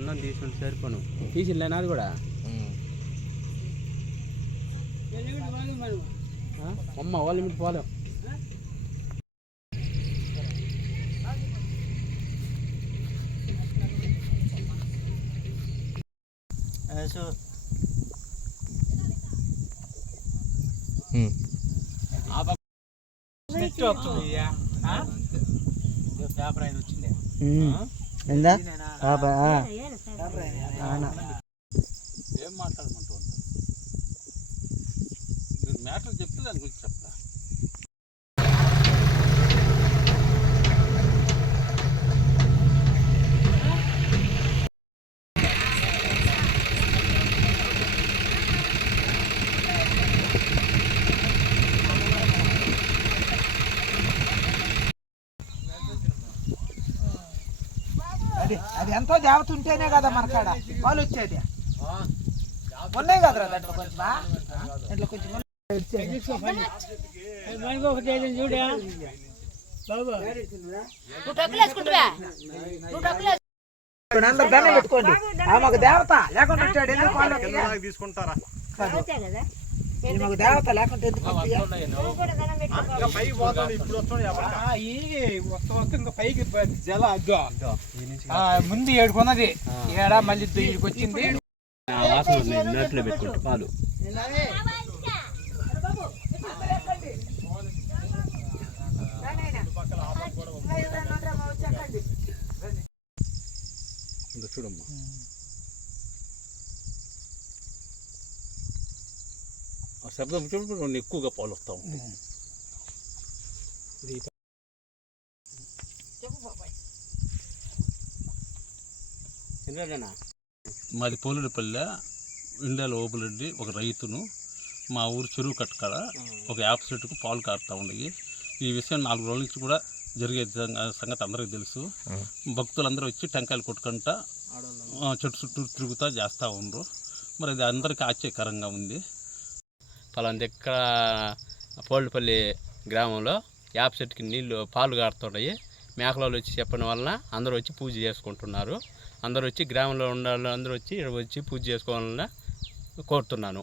అన్నం తీసుకుంటే సరిపోను తీసిలేనా అది కూడా అమ్మ వాళ్ళ మీద పోలేం. పేపర్ ఆయన వచ్చిండే ఏం మాట్లాడమంటూ ఉంటారు మీరు మ్యాటర్ చెప్తే దాని గురించి చెప్తా. అది ఎంతో దేవత ఉంటేనే కదా మనకాడ వాళ్ళు వచ్చేది. ఉన్నాయి కదరా దాంట్లో కొంచెం అందరు దండం పెట్టుకోండి. మాకు దేవత లేకుండా వచ్చాడు ఎందుకు తీసుకుంటారా? మాకు దేవత లేకుండా ఎందుకు ఇంకా పైకి జల ముందు ఏడుకున్నది ఏడా మళ్ళీ ఇక్కడికి వచ్చింది. నోట్లో పెట్టుకుంటా పాలు చూడమ్మా. ఆ శబ్దం చూడండి ఎక్కువగా పాలు వస్తూ ఉంటాయి. మాది పోలుడిపల్లె ఇండియాలో ఓపులరెడ్డి ఒక రైతును మా ఊరు చెరువు కట్టకాడ ఒక యాప్ సెట్కు పాలు కారుతూ ఉండేవి. ఈ విషయం 4 రోజుల నుంచి కూడా జరిగే సంగతి అందరికీ తెలుసు. భక్తులందరూ వచ్చి టెంకాయలు కొట్టుకుంటా చెట్టు చుట్టూ తిరుగుతూ చేస్తూ ఉండరు. మరి అది అందరికీ ఆశ్చర్యకరంగా ఉంది. పలాంటి ఎక్కడ పోలుడిపల్లి గ్రామంలో యాప్ సెట్కి పాలు కారుతుంటాయి. మేకలలో వచ్చి చెప్పడం వలన అందరూ వచ్చి పూజ చేసుకుంటున్నారు. అందరూ వచ్చి గ్రామంలో ఉండాలి, అందరూ వచ్చి పూజ చేసుకోవాలని కోరుతున్నాను.